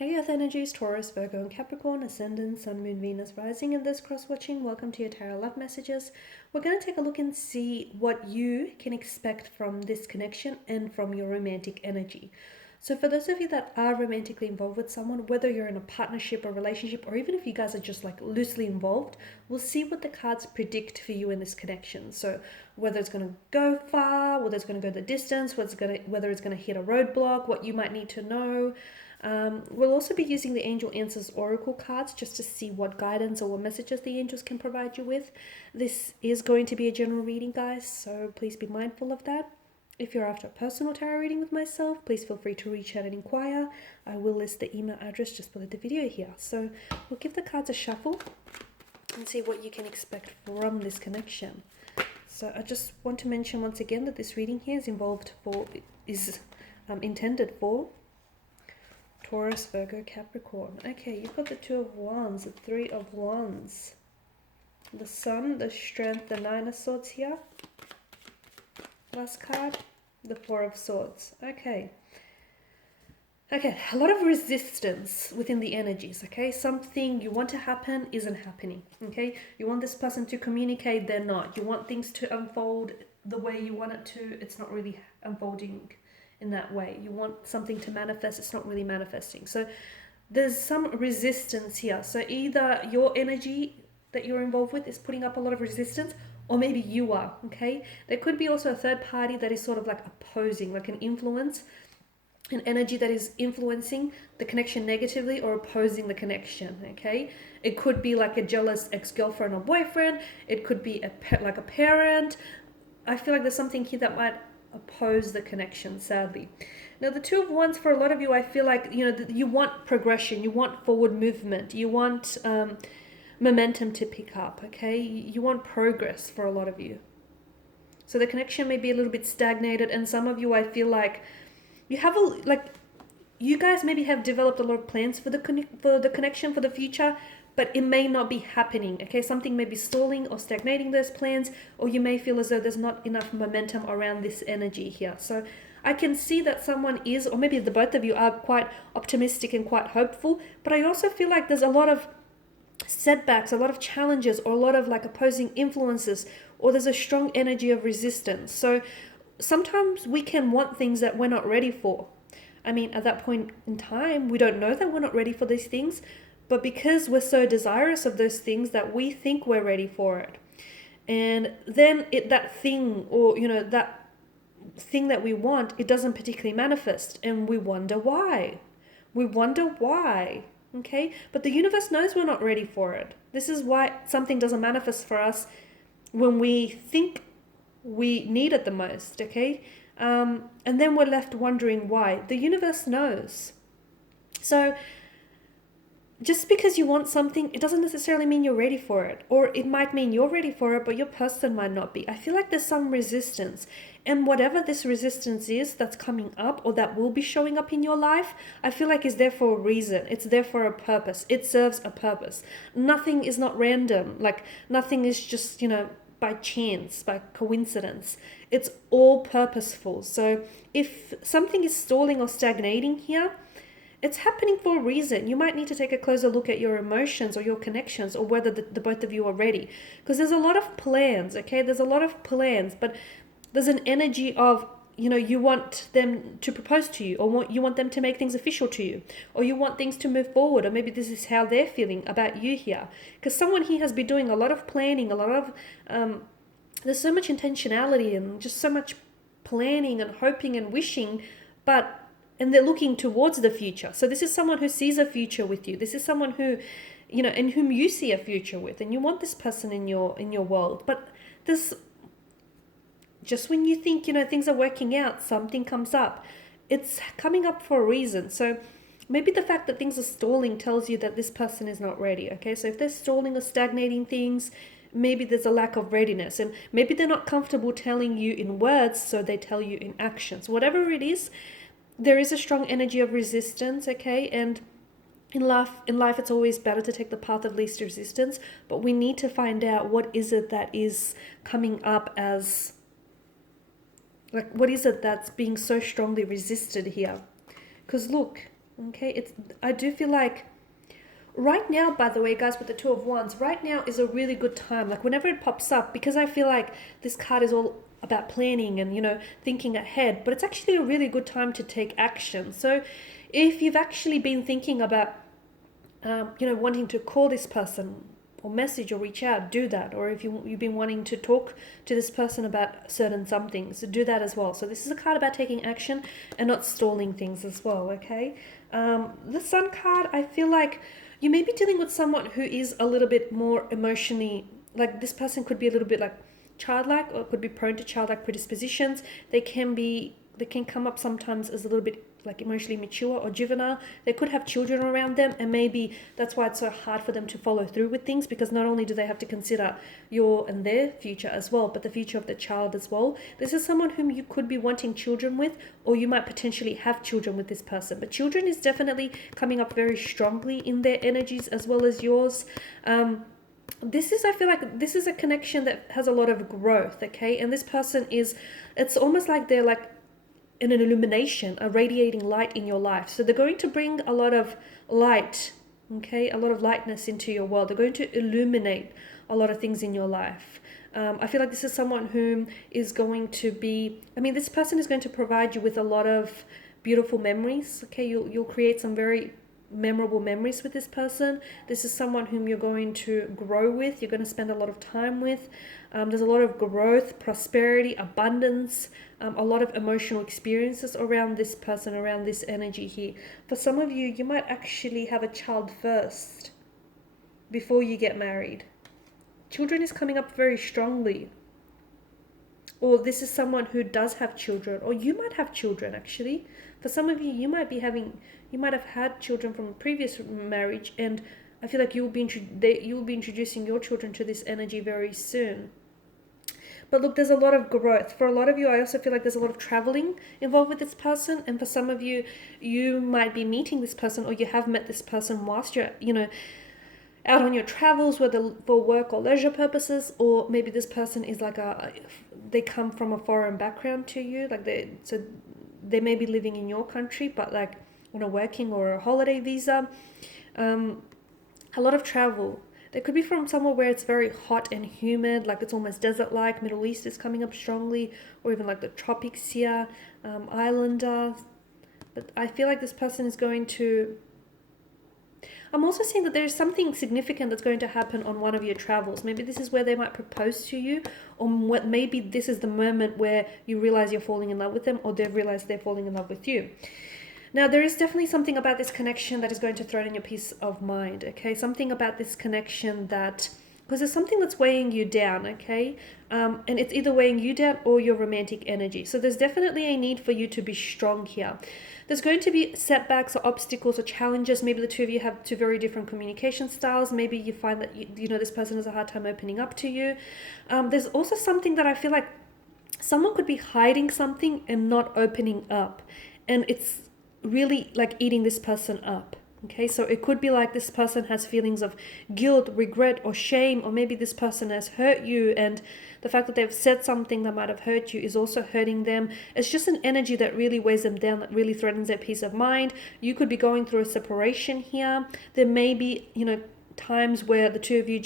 Hey Earth energies, Taurus, Virgo, and Capricorn, Ascendant, Sun, Moon, Venus, Rising in this cross-watching. Welcome to your Tarot Love Messages. We're going to take a look and see what you can expect from this connection and from your romantic energy. So for those of you that are romantically involved with someone, whether you're in a partnership or relationship, or even if you guys are just like loosely involved, we'll see what the cards predict for you in this connection. So whether it's going to go far, whether it's going to go the distance, whether it's going to hit a roadblock, what you might need to know. We'll also be using the Angel Answers Oracle cards just to see what guidance or what messages the angels can provide you with. This is going to be a general reading, guys, so please be mindful of that. If you're after a personal tarot reading with myself, please feel free to reach out and inquire. I will list the email address just below the video here. So we'll give the cards a shuffle and see what you can expect from this connection. So I just want to mention once again that this reading here is intended for Taurus, Virgo, Capricorn. Okay, you've got the Two of Wands, the Three of Wands, the Sun, the Strength, the Nine of Swords here. Last card, the Four of Swords. Okay, a lot of resistance within the energies, okay? Something you want to happen isn't happening, okay? You want this person to communicate, they're not. You want things to unfold the way you want it to, it's not really unfolding in that way. You want something to manifest, it's not really manifesting. So there's some resistance here. So either your energy that you're involved with is putting up a lot of resistance, or maybe you are, okay? There could be also a third party that is sort of like opposing, like an influence, an energy that is influencing the connection negatively or opposing the connection, okay? It could be like a jealous ex-girlfriend or boyfriend. It could be like a parent. I feel like there's something here that might oppose the connection, sadly. Now the Two of Wands, for a lot of you, I feel like, you want progression, you want forward movement, you want momentum to pick up, okay? You want progress for a lot of you. So the connection may be a little bit stagnated, and some of you, I feel like you guys maybe have developed a lot of plans for the connection for the future, but it may not be happening, okay? Something may be stalling or stagnating those plans, or you may feel as though there's not enough momentum around this energy here. So I can see that someone is, or maybe the both of you are quite optimistic and quite hopeful, but I also feel like there's a lot of setbacks, a lot of challenges, or a lot of like opposing influences, or there's a strong energy of resistance. So sometimes we can want things that we're not ready for. I mean, at that point in time, we don't know that we're not ready for these things, but because we're so desirous of those things that we think we're ready for it. And then that thing that we want, it doesn't particularly manifest, and we wonder why. Okay? But the universe knows we're not ready for it. This is why something doesn't manifest for us when we think we need it the most, okay? And then we're left wondering why. The universe knows. So just because you want something, it doesn't necessarily mean you're ready for it. Or it might mean you're ready for it, but your person might not be. I feel like there's some resistance. And whatever this resistance is that's coming up, or that will be showing up in your life, I feel like is there for a reason. It's there for a purpose. It serves a purpose. Nothing is not random. Like nothing is just, by chance, by coincidence. It's all purposeful. So if something is stalling or stagnating here, it's happening for a reason. You might need to take a closer look at your emotions or your connections, or whether the both of you are ready. Because there's a lot of plans, okay? There's a lot of plans, but there's an energy of, you want them to propose to you, or you want them to make things official to you, or you want things to move forward, or maybe this is how they're feeling about you here. Because someone here has been doing a lot of planning, a lot of, there's so much intentionality and just so much planning and hoping and wishing, and they're looking towards the future. So this is someone who sees a future with you. This is someone who, in whom you see a future with, and you want this person in your world. But this, just when you think, things are working out, something comes up. It's coming up for a reason. So maybe the fact that things are stalling tells you that this person is not ready, okay? So if they're stalling or stagnating things, maybe there's a lack of readiness, and maybe they're not comfortable telling you in words, so they tell you in actions. Whatever it is, there is a strong energy of resistance, okay? And in life, it's always better to take the path of least resistance, but we need to find out what is it that is coming up as, like, what is it that's being so strongly resisted here? Because look, Okay, I do feel like right now, by the way, guys, with the Two of Wands, right now is a really good time. Like whenever it pops up, because I feel like this card is all about planning and, thinking ahead, but it's actually a really good time to take action. So if you've actually been thinking about, wanting to call this person or message or reach out, do that. Or if you've been wanting to talk to this person about certain something, so do that as well. So this is a card about taking action and not stalling things as well, okay? The Sun card, I feel like you may be dealing with someone who is a little bit more emotionally, like this person could be a little bit like childlike, or could be prone to childlike predispositions. They can come up sometimes as a little bit like emotionally mature or juvenile. They could have children around them, and maybe that's why it's so hard for them to follow through with things, because not only do they have to consider your and their future as well, but the future of the child as well. This is someone whom you could be wanting children with, or you might potentially have children with this person. But children is definitely coming up very strongly in their energies as well as yours. I feel like this is a connection that has a lot of growth, okay? And this person it's almost like they're like in an illumination, a radiating light in your life. So they're going to bring a lot of light, okay? A lot of lightness into your world. They're going to illuminate a lot of things in your life. I feel like this is someone whom is going to be, this person is going to provide you with a lot of beautiful memories, okay? You'll create some very memorable memories with this person. This is someone whom you're going to grow with. You're going to spend a lot of time with. There's a lot of growth, prosperity, abundance, a lot of emotional experiences around this person, around this energy here. For some of you, you might actually have a child first before you get married. Children is coming up very strongly. Or this is someone who does have children, or you might have children actually. For some of you, you might have had children from a previous marriage, and I feel like you'll be introducing your children to this energy very soon. But look, there's a lot of growth. For a lot of you, I also feel like there's a lot of traveling involved with this person. And for some of you, you might be meeting this person, or you have met this person whilst you're, out on your travels, whether for work or leisure purposes, or maybe this person is like they come from a foreign background to you, like they may be living in your country, but like on a working or a holiday visa. A lot of travel. They could be from somewhere where it's very hot and humid, like it's almost desert-like. Middle East is coming up strongly, or even like the tropics here, islander. But I feel like this person is going to... I'm also seeing that there's something significant that's going to happen on one of your travels. Maybe this is where they might propose to you, or maybe this is the moment where you realize you're falling in love with them, or they've realized they're falling in love with you. Now, there is definitely something about this connection that is going to threaten your peace of mind, okay? Something about this connection because there's something that's weighing you down, okay? And it's either weighing you down or your romantic energy. So there's definitely a need for you to be strong here. There's going to be setbacks or obstacles or challenges. Maybe the two of you have two very different communication styles. Maybe you find that, this person has a hard time opening up to you. There's also something that I feel like someone could be hiding something and not opening up. And it's really like eating this person up. Okay, so it could be like this person has feelings of guilt, regret, or shame, or maybe this person has hurt you, and the fact that they've said something that might have hurt you is also hurting them. It's just an energy that really weighs them down, that really threatens their peace of mind. You could be going through a separation here. There may be, times where the two of you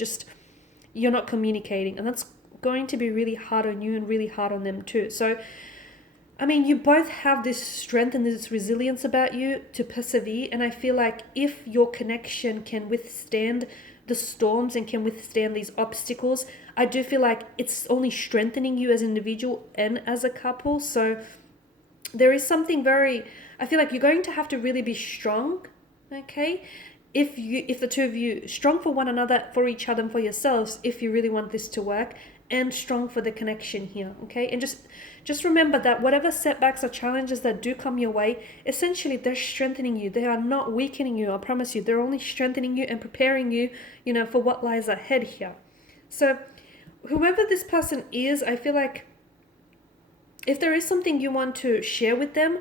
you're not communicating, and that's going to be really hard on you and really hard on them too. So you both have this strength and this resilience about you to persevere. And I feel like if your connection can withstand the storms and can withstand these obstacles, I do feel like it's only strengthening you as an individual and as a couple. So there is something I feel like you're going to have to really be strong, okay? If the two of you strong for one another, for each other and for yourselves, if you really want this to work, and strong for the connection here, okay? And just remember that whatever setbacks or challenges that do come your way, essentially they're strengthening you. They are not weakening you, I promise you. They're only strengthening you and preparing you, for what lies ahead here. So whoever this person is, I feel like if there is something you want to share with them,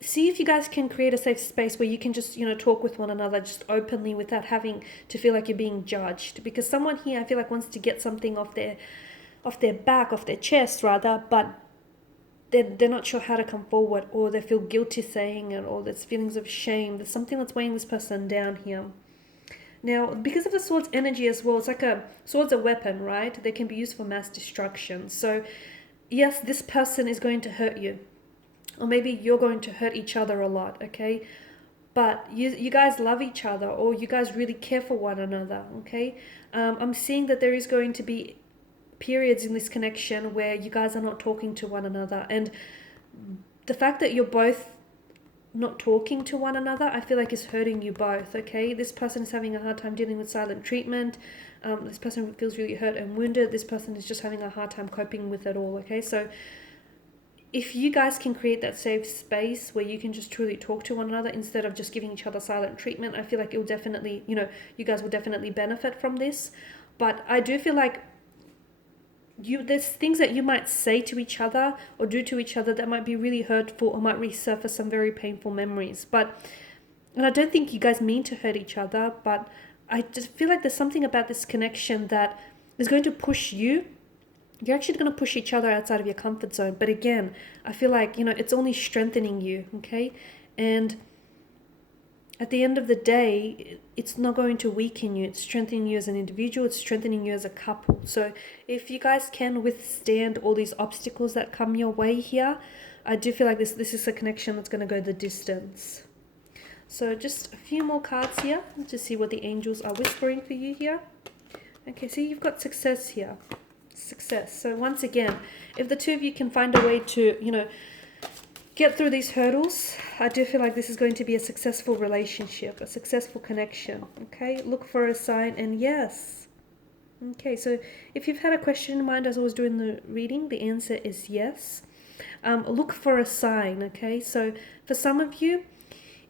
see if you guys can create a safe space where you can just, talk with one another just openly without having to feel like you're being judged. Because someone here, I feel like, wants to get something off their chest rather, but they're not sure how to come forward, or they feel guilty saying it, or there's feelings of shame. There's something that's weighing this person down here. Now, because of the sword's energy as well, it's like sword's a weapon, right? They can be used for mass destruction. So yes, this person is going to hurt you, or maybe you're going to hurt each other a lot, okay? But you guys love each other, or you guys really care for one another, okay? I'm seeing that there is going to be periods in this connection where you guys are not talking to one another, and the fact that you're both not talking to one another, I feel like is hurting you both, okay? This person is having a hard time dealing with silent treatment. This person feels really hurt and wounded. This person is just having a hard time coping with it all, okay? So if you guys can create that safe space where you can just truly talk to one another instead of just giving each other silent treatment, I feel like it will definitely, you guys will definitely benefit from this. But I do feel like there's things that you might say to each other or do to each other that might be really hurtful, or might resurface some very painful memories. And I don't think you guys mean to hurt each other, but I just feel like there's something about this connection that is going to push you. You're actually going to push each other outside of your comfort zone. But again, I feel like, it's only strengthening you, okay? And at the end of the day, it's not going to weaken you. It's strengthening you as an individual. It's strengthening you as a couple. So if you guys can withstand all these obstacles that come your way here, I do feel like this is a connection that's going to go the distance. So just a few more cards here to see what the angels are whispering for you here. Okay, so you've got success here. Success. So once again, if the two of you can find a way to, get through these hurdles, I do feel like this is going to be a successful relationship, a successful connection, okay? Look for a sign, and yes. Okay, so if you've had a question in mind as I was doing the reading, the answer is yes. Look for a sign, okay? So for some of you,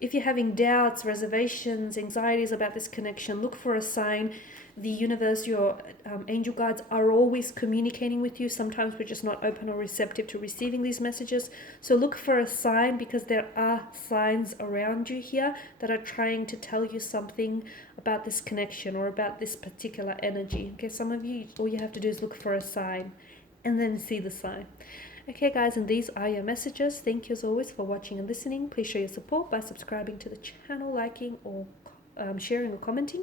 if you're having doubts, reservations, anxieties about this connection, look for a sign. The universe, your angel guides are always communicating with you. Sometimes we're just not open or receptive to receiving these messages. So look for a sign, because there are signs around you here that are trying to tell you something about this connection or about this particular energy. Okay, some of you, all you have to do is look for a sign and then see the sign. Okay guys, and these are your messages. Thank you as always for watching and listening. Please show your support by subscribing to the channel, liking, or sharing or commenting.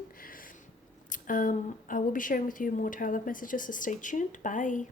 I will be sharing with you more tarot love messages, so stay tuned. Bye.